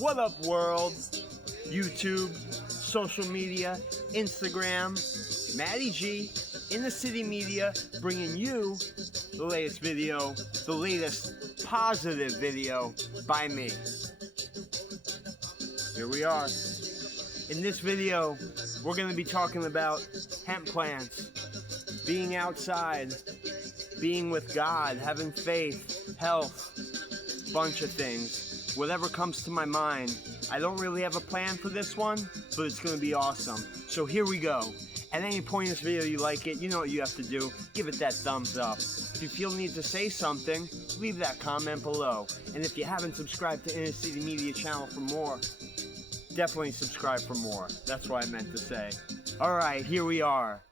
What up, world? YouTube, social media, Instagram, Matty G, Inner City Media, bringing you the latest video, the latest positive video by me. Here we are. In this video, we're going to be talking about hemp plants, being outside, being with God, having faith, health, bunch of things. Whatever comes to my mind. I don't really have a plan for this one, but it's going to be awesome. So here we go. At any point in this video you like it, you know what you have to do. Give it that thumbs up. If you feel the need to say something, leave that comment below. And if you haven't subscribed to Inner City Media channel for more, definitely subscribe for more. That's what I meant to say. Alright, here we are.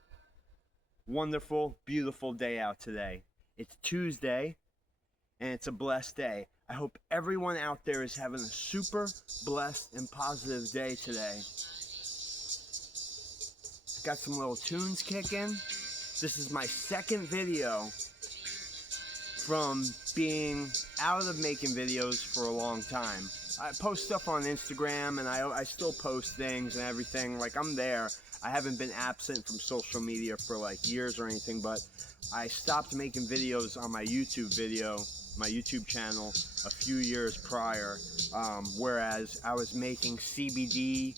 Wonderful, beautiful day out today. It's Tuesday, and it's a blessed day. I hope everyone out there is having a super blessed and positive day today. Got some little tunes kicking. This is my second video from being out of making videos for a long time. I post stuff on Instagram, and I still post things and everything. Like, I'm there. I haven't been absent from social media for like years or anything, but I stopped making videos on my YouTube channel a few years prior, whereas I was making CBD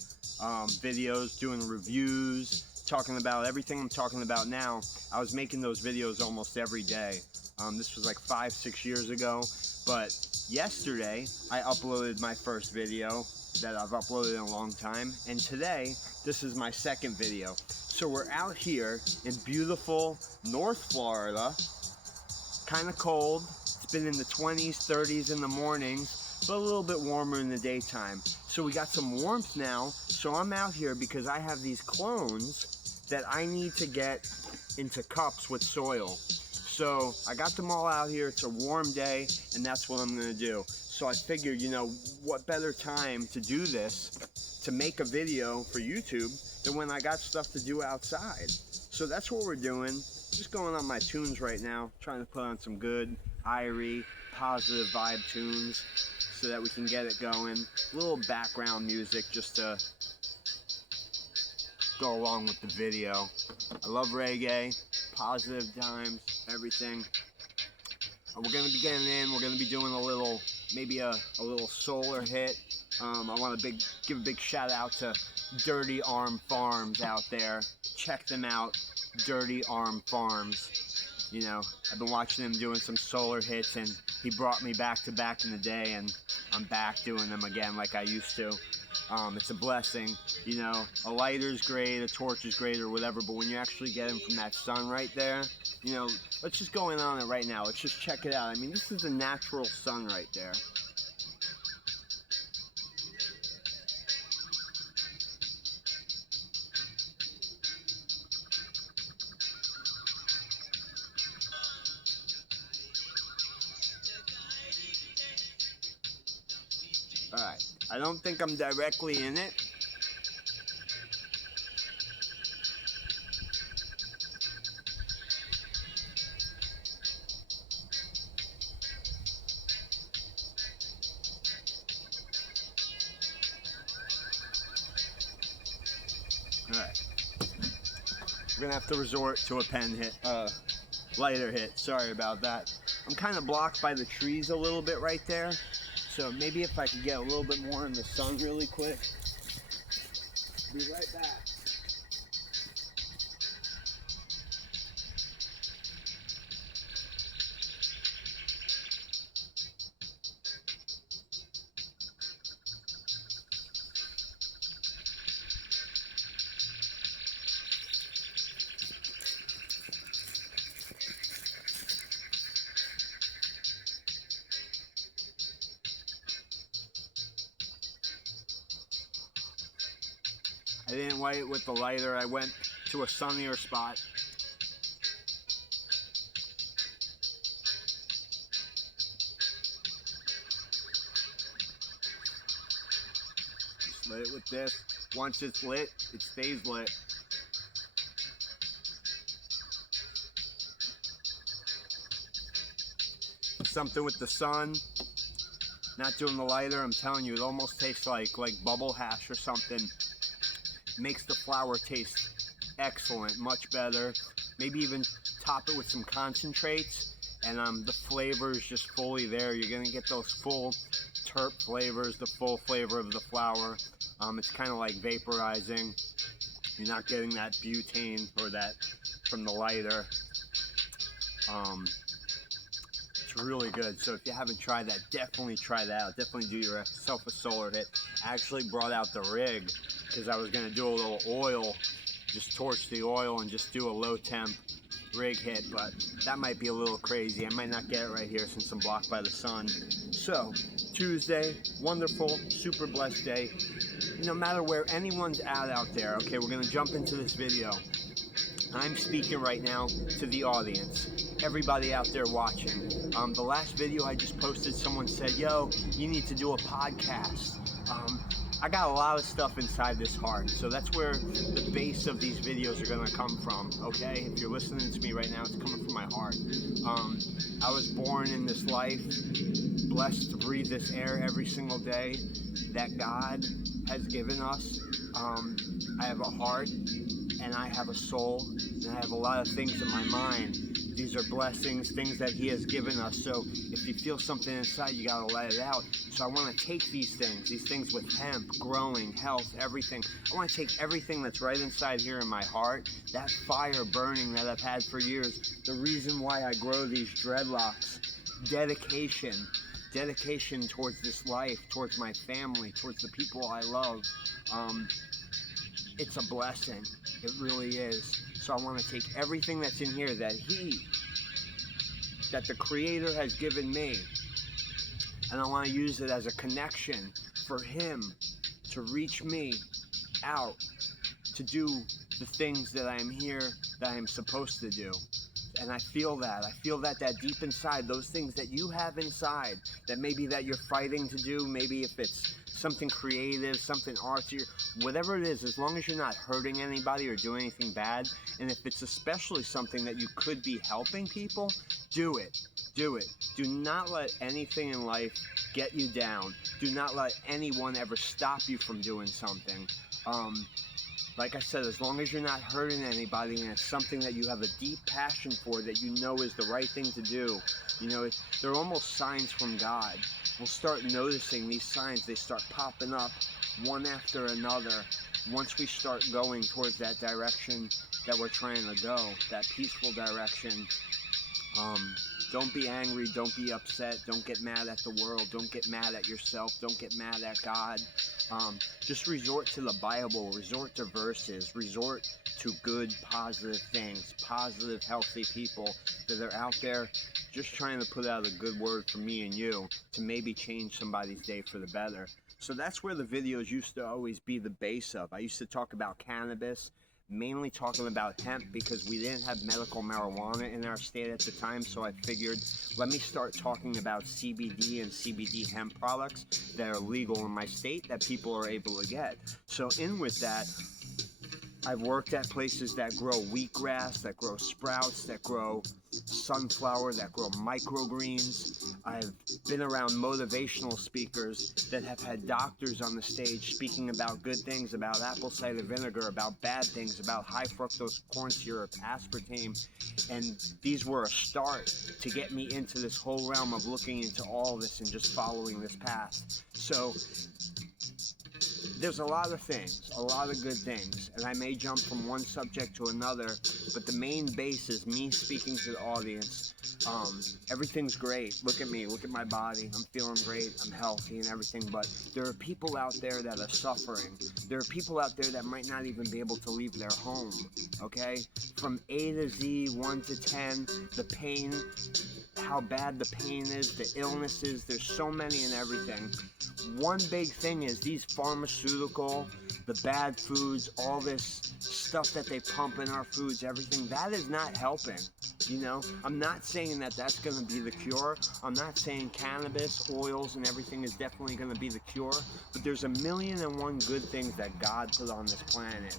videos, doing reviews, talking about everything I'm talking about now. I was making those videos almost every day. This was like 5-6 years ago, but yesterday I uploaded my first video that I've uploaded in a long time, and today this is my second video. So we're out here in beautiful North Florida, kind of cold. It's been in the 20s, 30s in the mornings, but a little bit warmer in the daytime. So we got some warmth now, so I'm out here because I have these clones that I need to get into cups with soil. So I got them all out here. It's a warm day, and that's what I'm gonna do. So I figured, you know, what better time to do this, to make a video for YouTube, than when I got stuff to do outside. So that's what we're doing. Just going on my tunes right now, trying to put on some good, irie, positive vibe tunes so that we can get it going. A little background music just to go along with the video. I love reggae, positive times, everything. We're going to be getting in, we're going to be doing a little, maybe a little solar hit. I want to give a big shout out to Dirty Arm Farms out there. Check them out, Dirty Arm Farms. You know, I've been watching him doing some solar hits, and he brought me back to back in the day, and I'm back doing them again like I used to. It's a blessing. You know, a lighter's great, a torch is great, or whatever, but when you actually get them from that sun right there, you know, let's just go in on it right now. Let's just check it out. I mean, this is the natural sun right there. Alright, I don't think I'm directly in it. Alright. We're gonna have to resort to a pen hit, lighter hit. Sorry about that. I'm kind of blocked by the trees a little bit right there. So maybe if I could get a little bit more in the sun really quick. Be right back. I didn't light it with the lighter. I went to a sunnier spot. Just lit it with this. Once it's lit, it stays lit. something with the sun. Not doing the lighter, I'm telling you, it almost tastes like bubble hash or something. Makes the flower taste excellent, much better. Maybe even top it with some concentrates, and the flavor is just fully there. You're gonna get those full terp flavors, the full flavor of the flower. It's kind of like vaporizing. You're not getting that butane or that from the lighter. It's really good. So if you haven't tried that, definitely try that out. Definitely do yourself a solar hit. I actually brought out the rig because I was going to do a little oil, just torch the oil and just do a low temp rig hit, but that might be a little crazy. I might not get it right here since I'm blocked by the sun. So Tuesday, wonderful, super blessed day. No matter where anyone's at out there, okay, we're going to jump into this video. I'm speaking right now to the audience, everybody out there watching. The last video I just posted, someone said, yo, you need to do a podcast. I got a lot of stuff inside this heart, so that's where the base of these videos are going to come from, okay? If you're listening to me right now, it's coming from my heart. I was born in this life, blessed to breathe this air every single day that God has given us. I have a heart, and I have a soul, and I have a lot of things in my mind. These are blessings, things that He has given us. So if you feel something inside, you gotta let it out. So I want to take these things with hemp, growing, health, everything. I want to take everything that's right inside here in my heart, that fire burning that I've had for years, the reason why I grow these dreadlocks, dedication towards this life, towards my family, towards the people I love. It's a blessing. It really is. So I want to take everything that's in here that the Creator has given me, and I want to use it as a connection for Him to reach me out, to do the things that I'm here, that I'm supposed to do. And I feel that deep inside, those things that you have inside, that maybe that you're fighting to do, maybe if it's something creative, something artsy, whatever it is, as long as you're not hurting anybody or doing anything bad, and if it's especially something that you could be helping people, do it. Do it. Do not let anything in life get you down. Do not let anyone ever stop you from doing something. Like I said, as long as you're not hurting anybody and it's something that you have a deep passion for, that you know is the right thing to do, they're almost signs from God. We'll start noticing these signs. They start popping up one after another once we start going towards that direction that we're trying to go, that peaceful direction. Don't be angry, don't be upset, don't get mad at the world, don't get mad at yourself, don't get mad at God. Just resort to the Bible, resort to verses, resort to good, positive things, positive, healthy people that are out there just trying to put out a good word for me and you to maybe change somebody's day for the better. So that's where the videos used to always be the base of. I used to talk about cannabis, mainly talking about hemp because we didn't have medical marijuana in our state at the time, so I figured let me start talking about CBD and CBD hemp products that are legal in my state that people are able to get. So in with that, I've worked at places that grow wheatgrass, that grow sprouts, that grow sunflower, that grow microgreens. I've been around motivational speakers that have had doctors on the stage speaking about good things, about apple cider vinegar, about bad things, about high fructose corn syrup, aspartame, and these were a start to get me into this whole realm of looking into all this and just following this path. So there's a lot of things, a lot of good things, and I may jump from one subject to another, but the main base is me speaking to the audience. Everything's great. Look at me, look at my body. I'm feeling great, I'm healthy and everything, but there are people out there that are suffering. There are people out there that might not even be able to leave their home, okay? From A to Z, 1 to 10, the pain, how bad the pain is, the illnesses, there's so many and everything. One big thing is these pharmaceutical, the bad foods, all this stuff that they pump in our foods, everything, that is not helping. I'm not saying that that's going to be the cure. I'm not saying cannabis, oils, and everything is definitely going to be the cure, but there's 1,000,001 good things that God put on this planet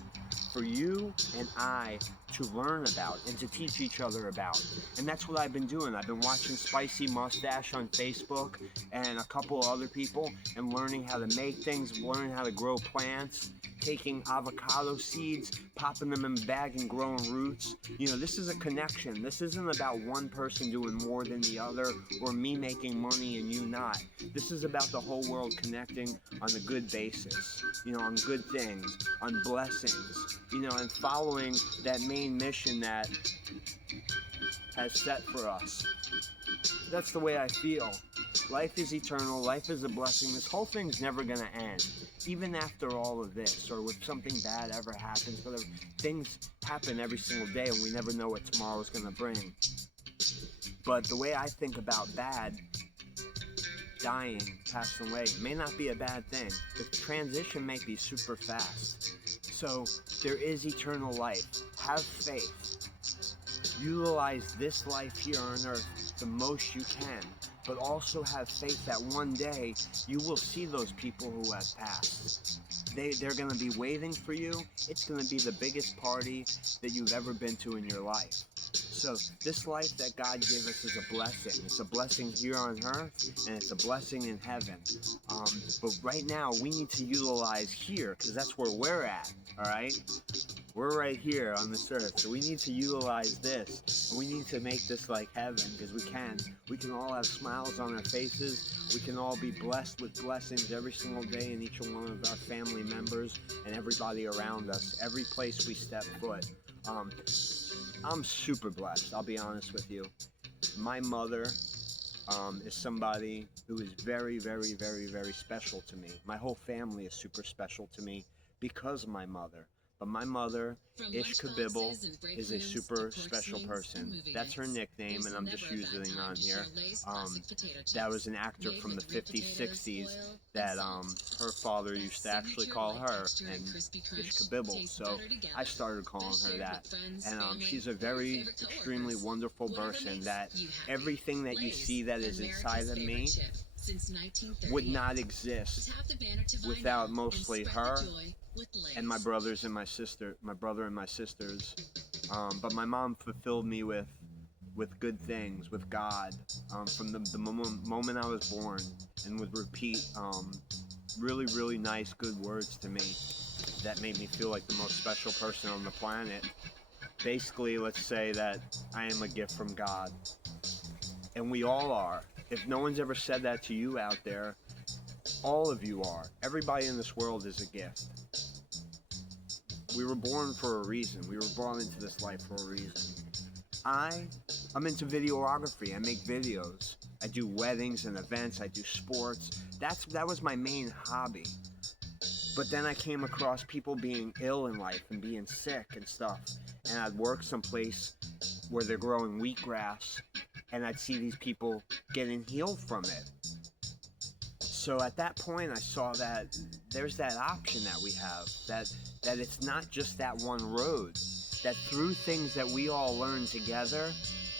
for you and I to learn about and to teach each other about. And that's what I've been doing. I've been watching Spicy Mustache on Facebook and a couple of other people and learning how to make things, learning how to grow plants, taking avocado seeds, popping them in a bag and growing roots. You know, this is a connection. This isn't about one person doing more than the other or me making money and you not. This is about the whole world connecting on a good basis, you know, on good things, on blessings, you know, and following that main mission that has set for us. That's the way I feel. Life is eternal. Life is a blessing. This whole thing's never going to end. Even after all of this, or if something bad ever happens, whatever, things happen every single day and we never know what tomorrow's going to bring. But the way I think about bad, dying, passing away, may not be a bad thing. The transition may be super fast. So there is eternal life. Have faith. Utilize this life here on earth the most you can, but also have faith that one day you will see those people who have passed. They're going to be waiting for you. It's going to be the biggest party that you've ever been to in your life. So this life that God gave us is a blessing. It's a blessing here on earth, and it's a blessing in heaven. But right now, we need to utilize here, because that's where we're at, all right? We're right here on this earth, so we need to utilize this. And we need to make this like heaven, because we can. We can all have smiles on our faces. We can all be blessed with blessings every single day in each one of our family members and everybody around us, every place we step foot. I'm super blessed, I'll be honest with you. My mother is somebody who is very, very, very, very special to me. My whole family is super special to me because of my mother. But my mother, Ishka Bibble, is a super special person. That's her nickname, and I'm just using it on here. That was an actor from the 50s, 60s that her father used to actually call her, and Ishka Bibble. So I started calling her that. And she's a very, extremely wonderful person that everything that you see that is inside of me would not exist without mostly her and my brothers and my brother and my sisters. But my mom fulfilled me with good things, with God, from the moment I was born, and would repeat really, really nice, good words to me that made me feel like the most special person on the planet. Basically, let's say that I am a gift from God. And we all are. If no one's ever said that to you out there, all of you are. Everybody in this world is a gift. We were born for a reason. We were born into this life for a reason. I'm into videography. I make videos. I do weddings and events. I do sports. That was my main hobby. But then I came across people being ill in life and being sick and stuff. And I'd work someplace where they're growing wheatgrass, and I'd see these people getting healed from it. So at that point, I saw that there's that option that we have, that it's not just that one road, that through things that we all learn together,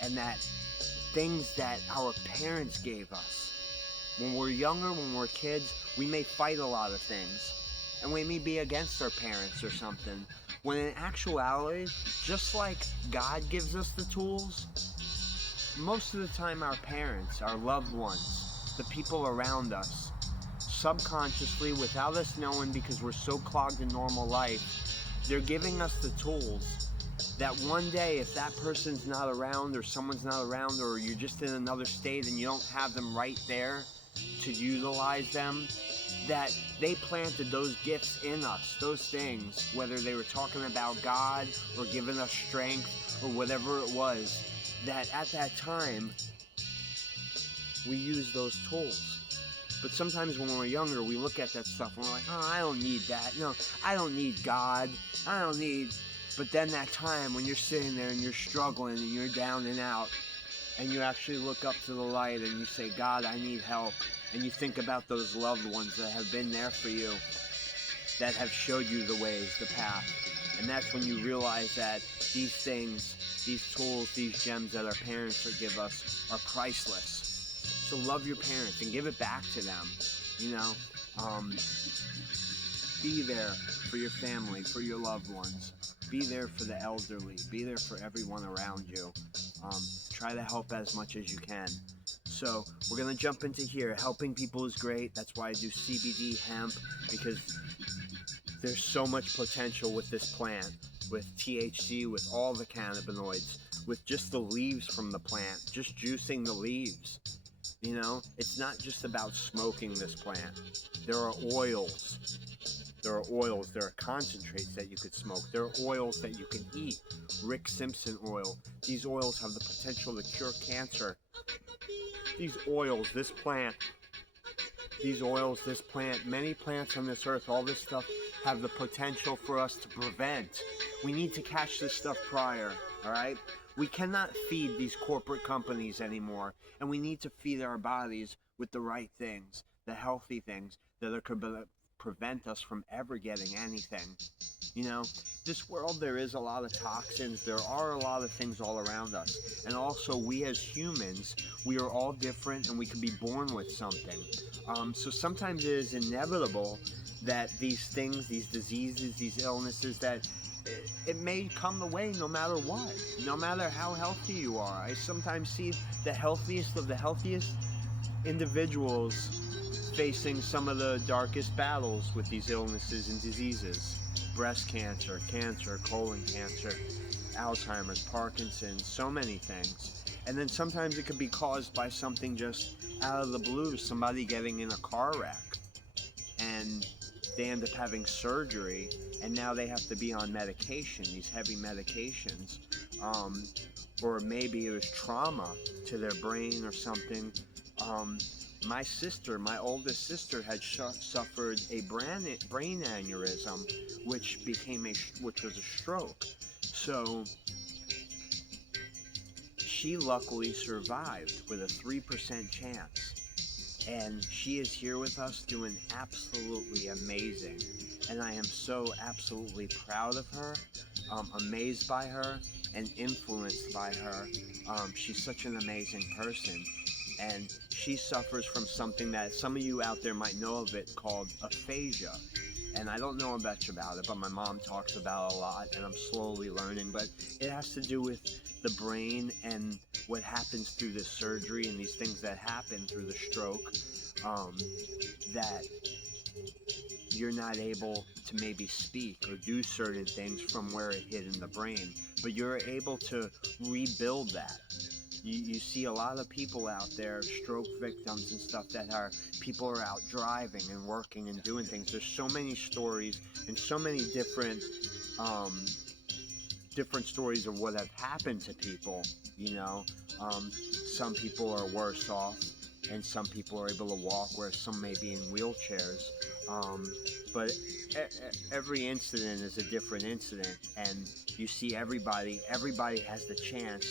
and that things that our parents gave us. When we're younger, when we're kids, we may fight a lot of things, and we may be against our parents or something, when in actuality, just like God gives us the tools, most of the time our parents, our loved ones, the people around us, subconsciously, without us knowing, because we're so clogged in normal life, they're giving us the tools that one day, if that person's not around, or someone's not around, or you're just in another state and you don't have them right there to utilize them, that they planted those gifts in us, those things, whether they were talking about God or giving us strength or whatever it was, that at that time we use those tools. But sometimes when we're younger, we look at that stuff and we're like, oh, I don't need that. No, I don't need God. I don't need... But then that time when you're sitting there and you're struggling and you're down and out, and you actually look up to the light and you say, God, I need help. And you think about those loved ones that have been there for you, that have showed you the ways, the path. And that's when you realize that these things, these tools, these gems that our parents give us are priceless. So love your parents and give it back to them, you know. Be there for your family, for your loved ones. Be there for the elderly. Be there for everyone around you. Try to help as much as you can. So we're going to jump into here. Helping people is great. That's why I do CBD hemp, because there's so much potential with this plant, with THC, with all the cannabinoids, with just the leaves from the plant, just juicing the leaves. You know, it's not just about smoking this plant. There are oils. There are concentrates that you could smoke. There are oils that you can eat. Rick Simpson oil. These oils have the potential to cure cancer. These oils, this plant, many plants on this earth, all this stuff have the potential for us to prevent. We need to catch this stuff prior, all right? We cannot feed these corporate companies anymore, and we need to feed our bodies with the right things, the healthy things that are going to prevent us from ever getting anything. You know, this world, there is a lot of toxins. There are a lot of things all around us. And also, we as humans, we are all different, and we can be born with something. So sometimes it is inevitable that these things, these diseases, these illnesses, that it may come the way no matter what, no matter how healthy you are. I sometimes see the healthiest of the healthiest individuals facing some of the darkest battles with these illnesses and diseases. Breast cancer, colon cancer, Alzheimer's, Parkinson's, so many things. And then sometimes it could be caused by something just out of the blue, somebody getting in a car wreck, and they end up having surgery, and now they have to be on medication, these heavy medications. Or maybe it was trauma to their brain or something. My oldest sister, had suffered a brain aneurysm, which was a stroke. So she luckily survived with a 3% chance. And she is here with us doing absolutely amazing. And I am so absolutely proud of her, amazed by her, and influenced by her. She's such an amazing person. And she suffers from something that some of you out there might know of it, called aphasia. And I don't know much about it, but my mom talks about it a lot, and I'm slowly learning. But it has to do with the brain and what happens through the surgery and these things that happen through the stroke, that you're not able to maybe speak or do certain things from where it hit in the brain, but you're able to rebuild that. You see a lot of people out there, stroke victims and stuff, people are out driving and working and doing things. There's so many stories and so many different stories of what have happened to people, you know. Some people are worse off, and some people are able to walk, where some may be in wheelchairs. But every incident is a different incident, and you see everybody has the chance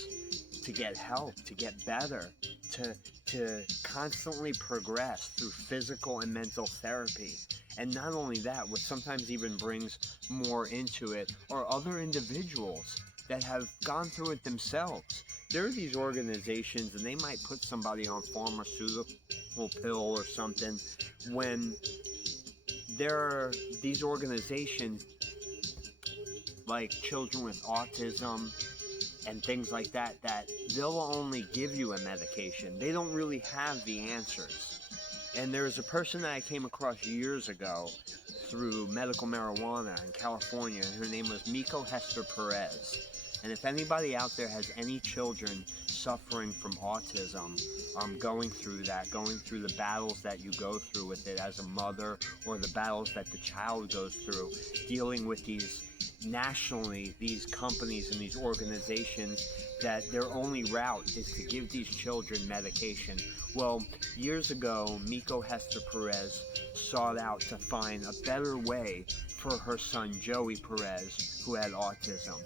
to get help, to get better, to constantly progress through physical and mental therapy. And not only that, what sometimes even brings more into it are other individuals that have gone through it themselves. There are these organizations, and they might put somebody on pharmaceutical pill or something, when there are these organizations like Children with Autism and things like that, that they'll only give you a medication. They don't really have the answers. And there was a person that I came across years ago through medical marijuana in California. Her name was Miko Hester Perez. And if anybody out there has any children suffering from autism, going through the battles that you go through with it as a mother, or the battles that the child goes through, dealing with these nationally, these companies and these organizations that their only route is to give these children medication. Well, years ago, Miko Hester Perez sought out to find a better way for her son Joey Perez, who had autism.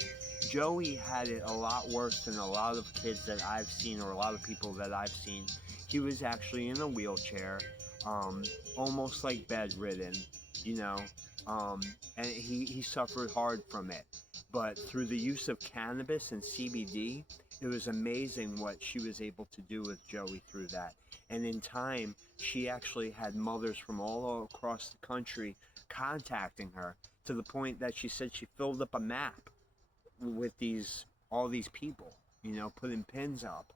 Joey had it a lot worse than a lot of kids that I've seen, or a lot of people that I've seen. He was actually in a wheelchair, almost like bedridden, you know, and he suffered hard from it. But through the use of cannabis and CBD, it was amazing what she was able to do with Joey through that. And in time, she actually had mothers from all across the country contacting her, to the point that she said she filled up a map with all these people, putting pins up,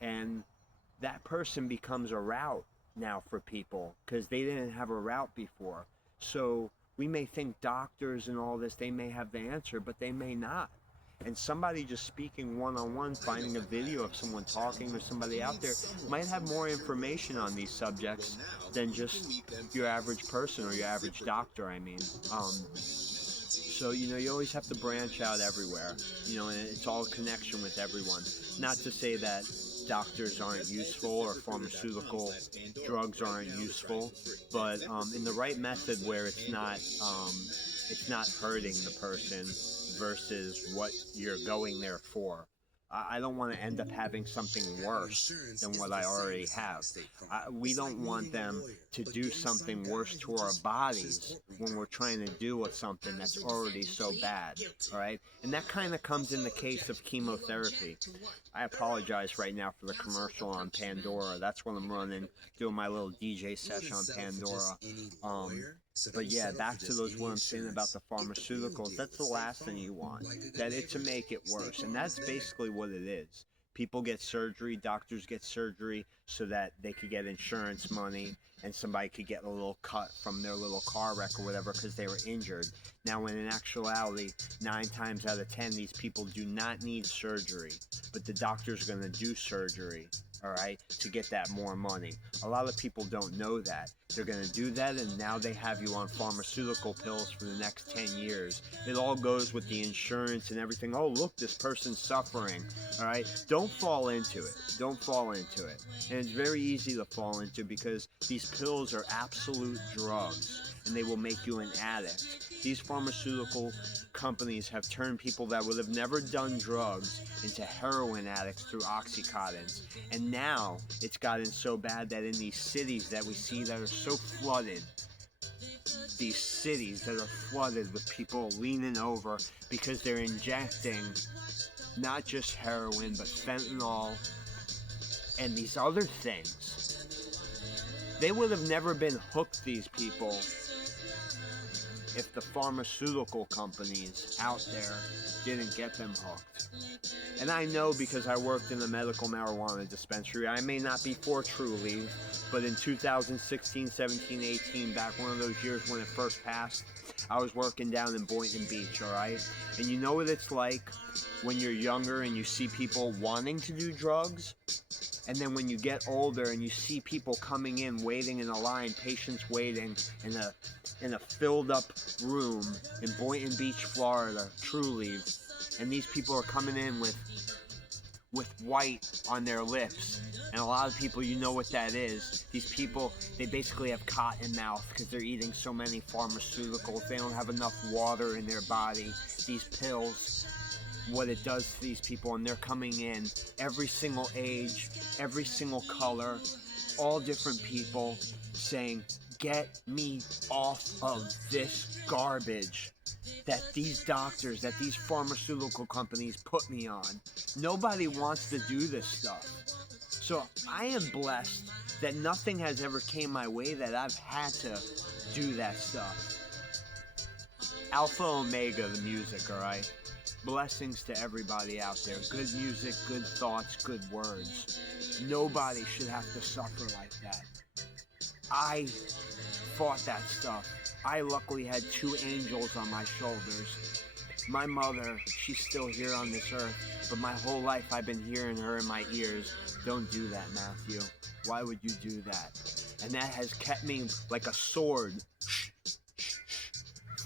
and that person becomes a route now for people because they didn't have a route before. So we may think doctors and all this, they may have the answer, but they may not. And somebody just speaking one-on-one, finding a video of someone talking or somebody out there might have more information on these subjects than just your average person or your average doctor, I mean. So, you always have to branch out everywhere, and it's all a connection with everyone. Not to say that doctors aren't useful or pharmaceutical drugs aren't useful, but in the right method where it's not hurting the person versus what you're going there for. I don't want to end up having something worse than what I already have. We don't want them to do something worse to our bodies when we're trying to deal with something that's already so bad, all right? And that kind of comes in the case of chemotherapy. I apologize right now for the commercial on Pandora. That's what I'm running, doing my little DJ session on Pandora. But yeah, back to what I'm saying about the pharmaceuticals. That's the last thing you want, that it to make it worse. And that's basically what it is. People get surgery, doctors get surgery so that they could get insurance money and somebody could get a little cut from their little car wreck or whatever because they were injured. Now, when in actuality, 9 times out of 10, these people do not need surgery, but the doctor's going to do surgery, all right, to get that more money. A lot of people don't know that. They're going to do that, and now they have you on pharmaceutical pills for the next 10 years. It all goes with the insurance and everything. Oh, look, this person's suffering, all right? Don't fall into it. Don't fall into it. And it's very easy to fall into because these pills are absolute drugs, and they will make you an addict. These pharmaceutical companies have turned people that would have never done drugs into heroin addicts through Oxycontins. And now it's gotten so bad that in these cities that we see that are so flooded, these cities that are flooded with people leaning over because they're injecting not just heroin, but fentanyl and these other things. They would have never been hooked, these people, if the pharmaceutical companies out there didn't get them hooked. And I know because I worked in a medical marijuana dispensary. I may not be for Trulieve, but in 2016, 17, 18, back one of those years when it first passed, I was working down in Boynton Beach, all right? And you know what it's like when you're younger and you see people wanting to do drugs? And then when you get older and you see people coming in, waiting in a line, patients waiting in a filled up room in Boynton Beach, Florida, Trulieve, and these people are coming in with white on their lips. And a lot of people, you know what that is. These people, they basically have cotton mouth because they're eating so many pharmaceuticals. They don't have enough water in their body. These pills, what it does to these people, and they're coming in every single age, every single color, all different people saying, get me off of this garbage that these doctors, that these pharmaceutical companies put me on. Nobody wants to do this stuff. So I am blessed that nothing has ever came my way that I've had to do that stuff. Alpha Omega, the music, all right? Blessings to everybody out there. Good music, good thoughts, good words. Nobody should have to suffer like that. I fought that stuff. I luckily had 2 angels on my shoulders. My mother, she's still here on this earth, but my whole life I've been hearing her in my ears. Don't do that, Matthew. Why would you do that? And that has kept me like a sword,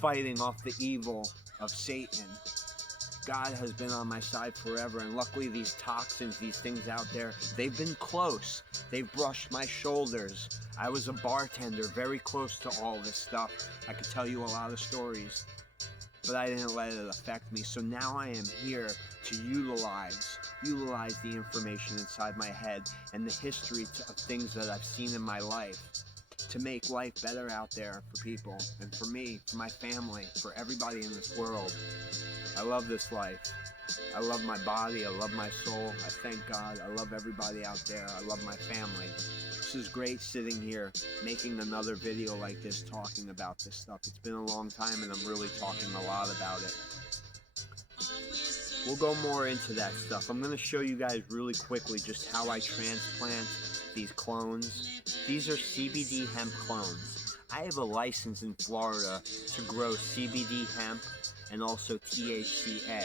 fighting off the evil of Satan. God has been on my side forever, and luckily these toxins, these things out there, they've been close. They've brushed my shoulders. I was a bartender, very close to all this stuff. I could tell you a lot of stories, but I didn't let it affect me. So now I am here to utilize the information inside my head and the history of things that I've seen in my life to make life better out there for people and for me, for my family, for everybody in this world. I love this life. I love my body. I love my soul. I thank God. I love everybody out there. I love my family. This is great sitting here making another video like this, talking about this stuff. It's been a long time and I'm really talking a lot about it. we'll go more into that stuff. I'm going to show you guys really quickly just how I transplant these clones. These are CBD hemp clones. I have a license in Florida to grow CBD hemp and also THCA.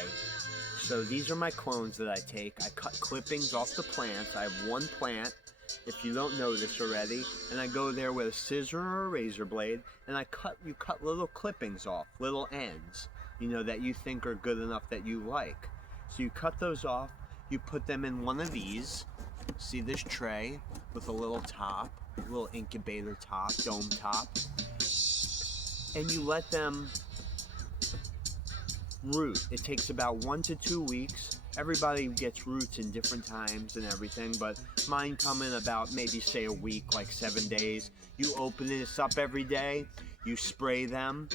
So these are my clones that I take. I cut clippings off the plants. I have one plant, if you don't know this already, and I go there with a scissor or a razor blade, and you cut little clippings off, little ends, you know, that you think are good enough that you like. So you cut those off, you put them in one of these. See this tray with a little top, a little incubator top, dome top, and you let them root. It takes about 1 to 2 weeks. Everybody gets roots in different times and everything, but mine come in about maybe say a week, like 7 days. You open this up every day, you spray them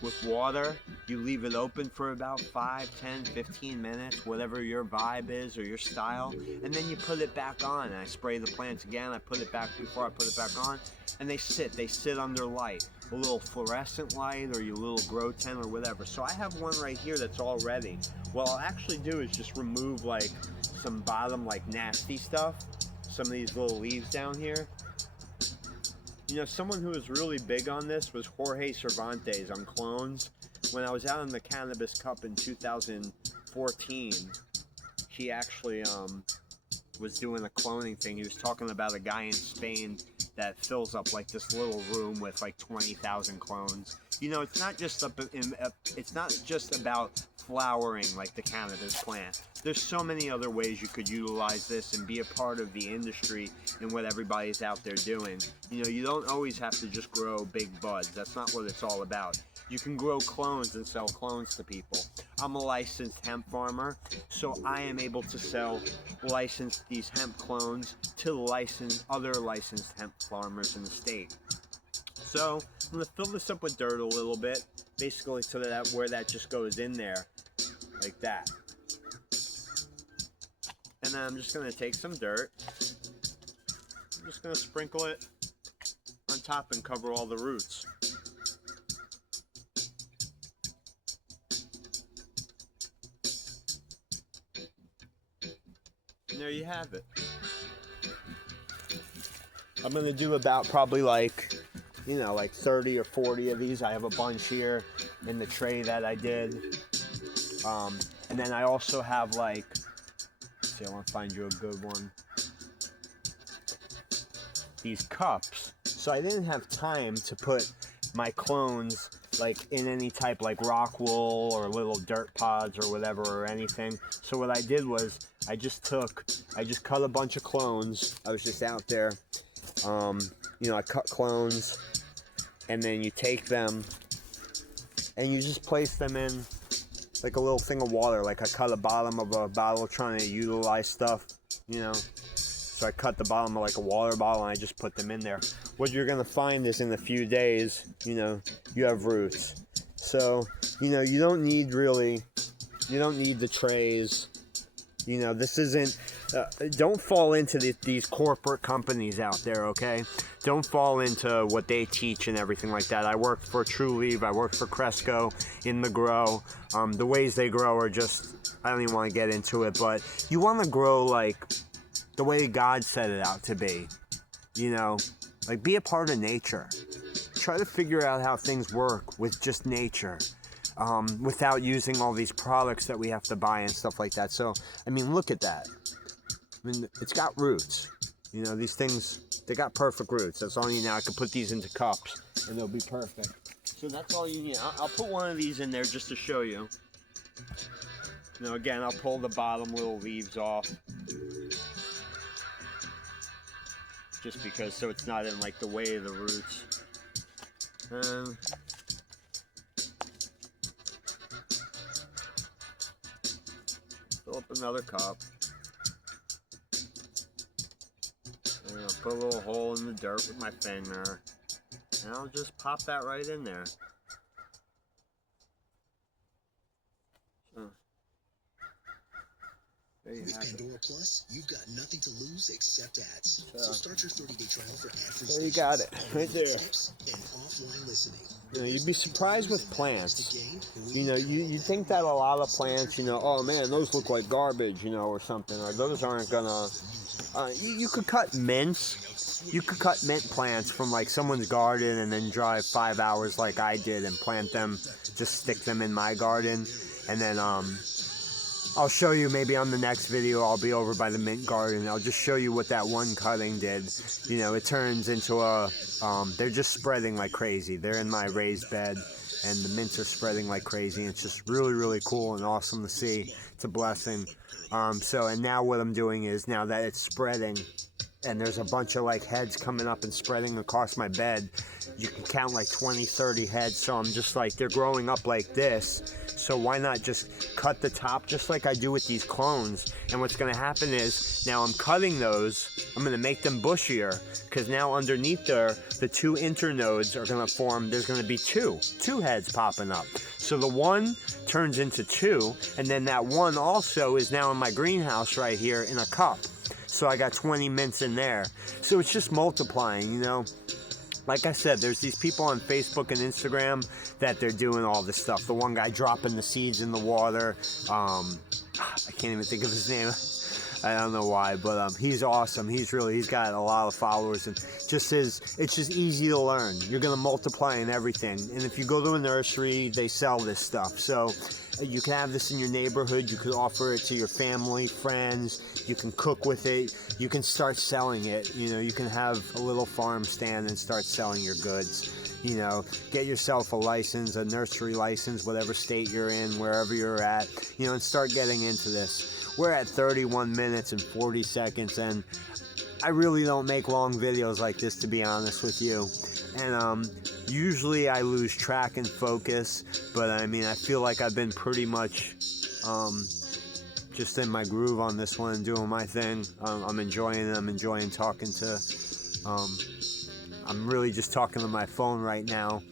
with water, you leave it open for about 5, 10, 15 minutes, whatever your vibe is or your style, and then you put it back on. And I spray the plants again, I put it back before I put it back on, and they sit under light, a little fluorescent light or your little grow tent or whatever. So I have one right here that's all ready. What I'll actually do is just remove like some bottom like nasty stuff, some of these little leaves down here. You know, someone who was really big on this was Jorge Cervantes on clones. When I was out on the Cannabis Cup in 2014, he actually was doing a cloning thing. He was talking about a guy in Spain that fills up like this little room with like 20,000 clones. You know, it's not just about flowering like the cannabis plant. There's so many other ways you could utilize this and be a part of the industry and what everybody's out there doing. You know, you don't always have to just grow big buds. That's not what it's all about. You can grow clones and sell clones to people. I'm a licensed hemp farmer, so I am able to license these hemp clones to other licensed hemp farmers in the state. So I'm gonna fill this up with dirt a little bit, basically so that where that just goes in there, like that. And then I'm just gonna take some dirt. I'm just gonna sprinkle it on top and cover all the roots. And there you have it. I'm gonna do about probably like, you know, like 30 or 40 of these. I have a bunch here in the tray that I did. And then I also have like, let's see, I want to find you a good one. These cups. So I didn't have time to put my clones like in any type like rock wool or little dirt pods or whatever or anything. So what I did was I just cut a bunch of clones. I was just out there. You know, I cut clones, and then you take them and you just place them in like a little thing of water. Like I cut the bottom of a bottle trying to utilize stuff, you know. So I cut the bottom of like a water bottle and I just put them in there. What you're gonna find is in a few days, you know, you have roots. So, you know, you don't need the trays. You know, this isn't, don't fall into these corporate companies out there, okay? Don't fall into what they teach and everything like that. I worked for Trulieve, I worked for Cresco in the grow. The ways they grow are just, I don't even want to get into it, but you want to grow like the way God set it out to be. You know, like be a part of nature. Try to figure out how things work with just nature. Without using all these products that we have to buy and stuff like that. So, I mean, look at that. I mean, it's got roots. You know, these things, they got perfect roots. That's all you need now. I can put these into cups and they'll be perfect. So that's all you need. I'll put one of these in there just to show you. You know, again, I'll pull the bottom little leaves off. Just because, so it's not in like the way of the roots. Fill up another cup. And I'll put a little hole in the dirt with my finger. And I'll just pop that right in there. So, there you With have it. Pandora Plus, you've got nothing to lose except ads. So start your 30-day trial for ad-free So you stations, got it right there. tips, and offline listening. You know, you'd be surprised with plants. You know, you think that a lot of plants, you know, oh man, those look like garbage, you know, or something, or those aren't gonna. You could cut mints. You could cut mint plants from like someone's garden and then drive 5 hours like I did and plant them, just stick them in my garden, and then I'll show you maybe on the next video. I'll be over by the mint garden. I'll just show you what that one cutting did. You know, it turns into a, they're just spreading like crazy. They're in my raised bed and the mints are spreading like crazy. It's just really, really cool and awesome to see. It's a blessing. And now what I'm doing is, now that it's spreading and there's a bunch of like heads coming up and spreading across my bed, you can count like 20, 30 heads. So I'm just like, they're growing up like this. So why not just cut the top just like I do with these clones? And what's going to happen is, now I'm cutting those, I'm going to make them bushier, because now underneath there, the two internodes are going to form, there's going to be two heads popping up. So the one turns into two, and then that one also is now in my greenhouse right here in a cup. So I got 20 mints in there. So it's just multiplying, you know. Like I said, there's these people on Facebook and Instagram that they're doing all this stuff. The one guy dropping the seeds in the water. I can't even think of his name. I don't know why, but he's awesome. He's got a lot of followers, and it's just easy to learn. You're gonna multiply in everything. And if you go to a nursery, they sell this stuff. So you can have this in your neighborhood. You could offer it to your family, friends. You can cook with it. You can start selling it. You know, you can have a little farm stand and start selling your goods. You know, get yourself a license, a nursery license, whatever state you're in, wherever you're at, you know, and start getting into this. We're at 31 minutes and 40 seconds, and I really don't make long videos like this, to be honest with you. And usually I lose track and focus, but I mean, I feel like I've been pretty much just in my groove on this one and doing my thing. I'm enjoying it. I'm enjoying talking to, I'm really just talking to my phone right now,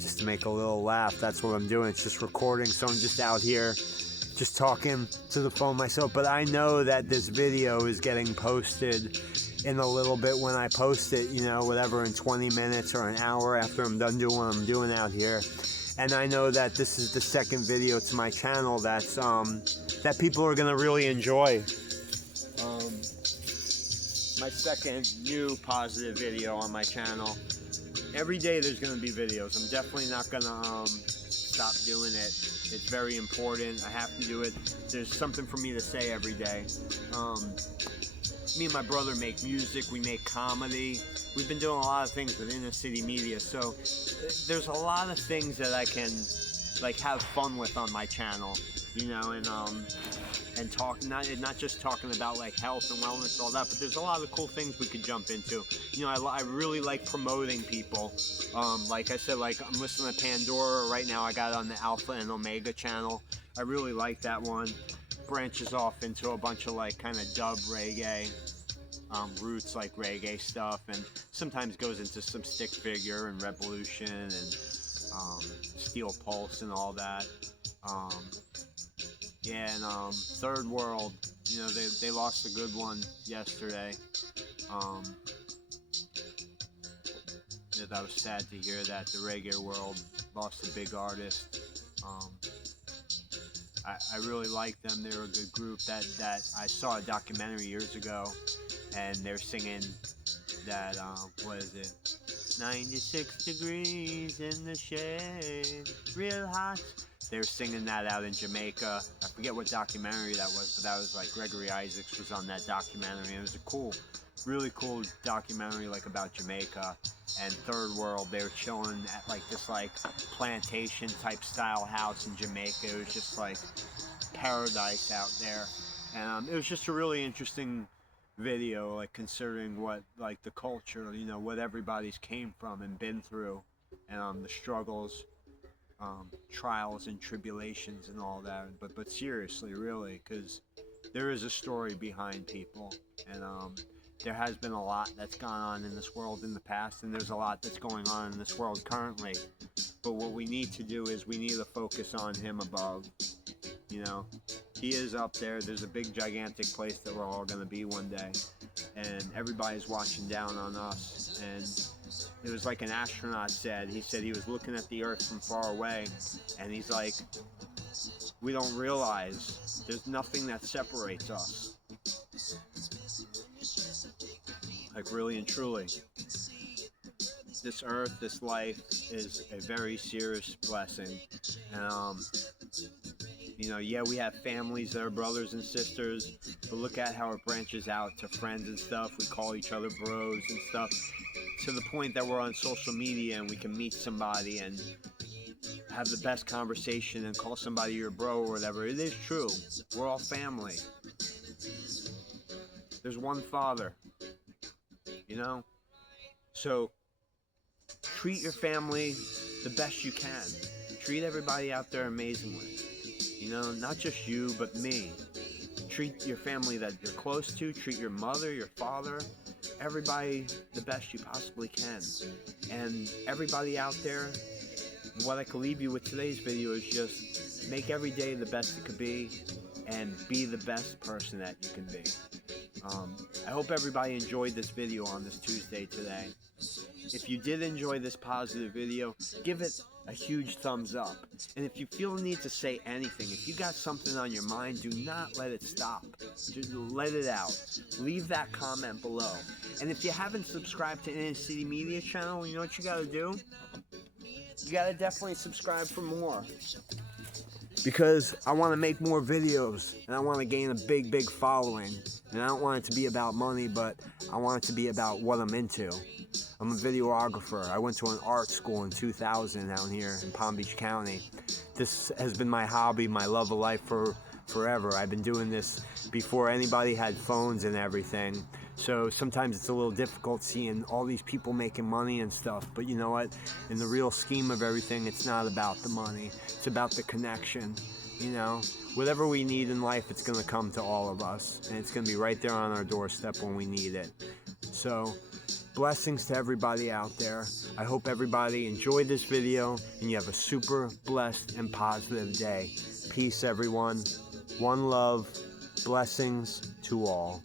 just to make a little laugh. That's what I'm doing. It's just recording, so I'm just out here just talking to the phone myself. But I know that this video is getting posted in a little bit when I post it, you know, whatever, in 20 minutes or an hour after I'm done doing what I'm doing out here. And I know that this is the second video to my channel that's that people are gonna really enjoy. My second new positive video on my channel. Every day there's gonna be videos. I'm definitely not gonna stop doing it. It's very important. I have to do it. There's something for me to say every day. Me and my brother make music. We make comedy. We've been doing a lot of things with inner city media. So there's a lot of things that I can like have fun with on my channel, you know, and talk, not just talking about like health and wellness and all that, but there's a lot of cool things we could jump into. You know, I really like promoting people. Like I said, like I'm listening to Pandora right now. I got it on the Alpha and Omega channel. I really like that one. Branches off into a bunch of like kind of dub reggae, roots like reggae stuff, and sometimes goes into some stick figure and revolution and steel pulse and all that. Yeah, and Third World, you know, they lost a good one yesterday. That was sad to hear that the reggae world lost a big artist. I really like them. They're a good group. That I saw a documentary years ago, and they're singing that what is it? 96 degrees in the shade, real hot. They were singing that out in Jamaica. I forget what documentary that was, but that was like Gregory Isaacs was on that documentary. And it was a cool, really cool documentary like about Jamaica and Third World. They were chilling at like this like plantation type style house in Jamaica. It was just like paradise out there. And it was just a really interesting video, like considering what like the culture, you know, what everybody's came from and been through, and the struggles, trials and tribulations and all that, but seriously, really, because there is a story behind people, and there has been a lot that's gone on in this world in the past, and there's a lot that's going on in this world currently. But what we need to do is we need to focus on him above. You know, he is up there. There's a big gigantic place that we're all going to be one day, and everybody's watching down on us. And it was like an astronaut said. He said he was looking at the Earth from far away, and he's like, we don't realize there's nothing that separates us. Like, really and truly, this earth, this life is a very serious blessing. And you know, yeah, we have families that are brothers and sisters, but look at how it branches out to friends and stuff. We call each other bros and stuff, to the point that we're on social media and we can meet somebody and have the best conversation and call somebody your bro or whatever. It is true. We're all family. There's one Father, you know? So treat your family the best you can. Treat everybody out there amazingly. You know, not just you, but me. Treat your family that you're close to. Treat your mother, your father, everybody the best you possibly can. And everybody out there, what I could leave you with today's video is just make every day the best it could be and be the best person that you can be. I hope everybody enjoyed this video on this Tuesday today. If you did enjoy this positive video, give it a huge thumbs up. And if you feel the need to say anything, if you got something on your mind, do not let it stop. Just let it out. Leave that comment below. And if you haven't subscribed to Inner City Media channel, you know what you gotta do? You gotta definitely subscribe for more. Because I want to make more videos, and I want to gain a big following. And I don't want it to be about money, but I want it to be about what I'm into. I'm a videographer. I went to an art school in 2000 down here in Palm Beach County. This has been my hobby, my love of life for forever. I've been doing this before anybody had phones and everything. So sometimes it's a little difficult seeing all these people making money and stuff. But you know what? In the real scheme of everything, it's not about the money. It's about the connection. You know, whatever we need in life, it's going to come to all of us. And it's going to be right there on our doorstep when we need it. So blessings to everybody out there. I hope everybody enjoyed this video and you have a super blessed and positive day. Peace, everyone. One love. Blessings to all.